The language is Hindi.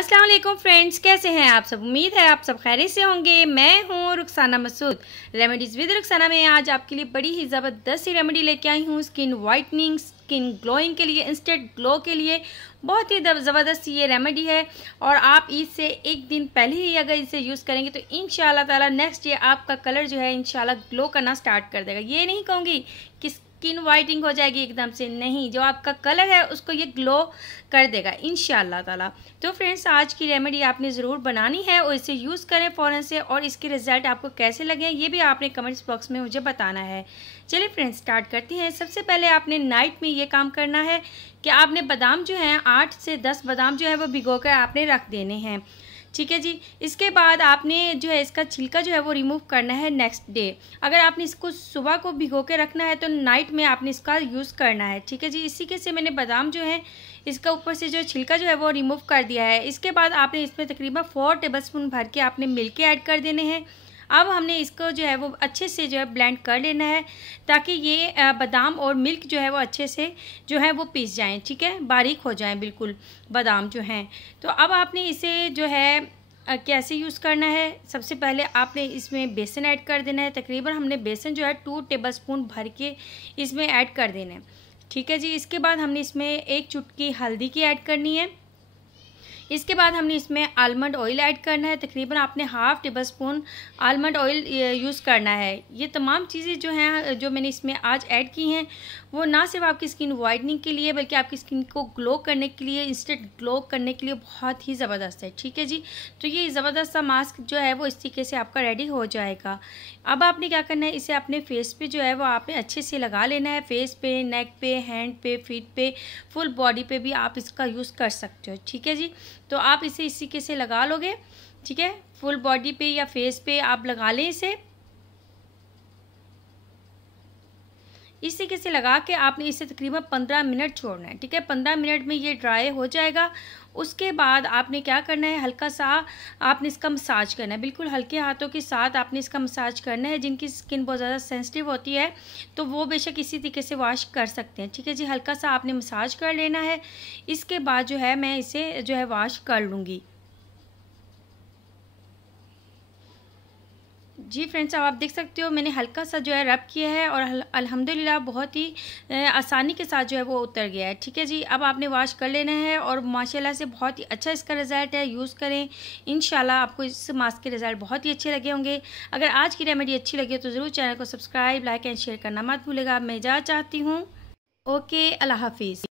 अस्सलाम वालेकुम फ्रेंड्स, कैसे हैं आप सब। उम्मीद है आप सब खैरियत से होंगे। मैं हूं रुखसाना मसूद, रेमेडीज़ विद रुखसाना में आज आपके लिए बड़ी ही ज़बरदस्त सी रेमेडी लेके आई हूं। स्किन वाइटनिंग, स्किन ग्लोइंग के लिए, इंस्टेंट ग्लो के लिए बहुत ही ज़बरदस्त ये रेमेडी है। और आप इससे एक दिन पहले ही अगर इसे यूज़ करेंगे तो इंशाल्लाह ताला नेक्स्ट डे आपका कलर जो है इंशाल्लाह ग्लो करना स्टार्ट कर देगा। ये नहीं कहूँगी कि स्किन वाइटिंग हो जाएगी एकदम से, नहीं, जो आपका कलर है उसको ये ग्लो कर देगा इंशाल्लाह ताला। तो फ्रेंड्स, आज की रेमेडी आपने ज़रूर बनानी है और इसे यूज़ करें फ़ौरन से, और इसके रिज़ल्ट आपको कैसे लगे ये भी आपने कमेंट्स बॉक्स में मुझे बताना है। चलिए फ्रेंड्स, स्टार्ट करते हैं। सबसे पहले आपने नाइट में ये काम करना है कि आपने बादाम जो हैं 8 से 10 बादाम जो है वो भिगो कर आपने रख देने हैं, ठीक है जी। इसके बाद आपने जो है इसका छिलका जो है वो रिमूव करना है नेक्स्ट डे। अगर आपने इसको सुबह को भिगो के रखना है तो नाइट में आपने इसका यूज़ करना है, ठीक है जी। इसी के से मैंने बादाम जो है इसका ऊपर से जो छिलका जो है वो रिमूव कर दिया है। इसके बाद आपने इसमें तकरीबन 4 टेबलस्पून भर के आपने मिल्क के ऐड कर देने हैं। अब हमने इसको जो है वो अच्छे से जो है ब्लेंड कर लेना है ताकि ये बादाम और मिल्क जो है वो अच्छे से जो है वो पीस जाएं, ठीक है, बारीक हो जाएं बिल्कुल बादाम जो हैं। तो अब आपने इसे जो है कैसे यूज़ करना है। सबसे पहले आपने इसमें बेसन ऐड कर देना है। तकरीबन हमने बेसन जो है 2 टेबलस्पून भर के इसमें ऐड कर देना है, ठीक है जी। इसके बाद हमने इसमें 1 चुटकी हल्दी की ऐड करनी है। इसके बाद हमने इसमें आलमंड ऑयल ऐड करना है। तकरीबन आपने 1/2 टेबलस्पून आलमंड ऑयल यूज़ करना है। ये तमाम चीज़ें जो हैं जो मैंने इसमें आज ऐड की हैं वो ना सिर्फ आपकी स्किन वाइटनिंग के लिए बल्कि आपकी स्किन को ग्लो करने के लिए, इंस्टेंट ग्लो करने के लिए बहुत ही ज़बरदस्त है, ठीक है जी। तो ये ज़बरदस्त सा मास्क जो है वो इस तरीके से आपका रेडी हो जाएगा। अब आपने क्या करना है, इसे अपने फेस पे जो है वो आपने अच्छे से लगा लेना है। फेस पे, नेक पे, हैंड पे, फीट पे, फुल बॉडी पे भी आप इसका यूज़ कर सकते हो, ठीक है जी। तो आप इसे इसी के से लगा लोगे, ठीक है, फुल बॉडी पे या फेस पे आप लगा लें इसे। इस तरीके से लगा के आपने इसे तकरीबन 15 मिनट छोड़ना है, ठीक है। 15 मिनट में ये ड्राई हो जाएगा। उसके बाद आपने क्या करना है, हल्का सा आपने इसका मसाज करना है, बिल्कुल हल्के हाथों के साथ आपने इसका मसाज करना है। जिनकी स्किन बहुत ज़्यादा सेंसिटिव होती है तो वो बेशक इसी तरीके से वॉश कर सकते हैं, ठीक है जी। हल्का सा आपने मसाज कर लेना है। इसके बाद जो है मैं इसे जो है वॉश कर लूँगी। जी फ्रेंड्स, अब आप देख सकते हो मैंने हल्का सा जो है रब किया है और अल्हम्दुलिल्लाह बहुत ही आसानी के साथ जो है वो उतर गया है, ठीक है जी। अब आपने वॉश कर लेना है और माशाल्लाह से बहुत ही अच्छा इसका रिज़ल्ट है। यूज़ करें, इंशाल्लाह आपको इस मास्क के रिज़ल्ट बहुत ही अच्छे लगे होंगे। अगर आज की रेमेडी अच्छी लगी हो तो ज़रूर चैनल को सब्सक्राइब, लाइक एंड शेयर करना मत भूलेगा। मैं इजाज़त चाहती हूँ। ओके, अल्लाह हाफिज़।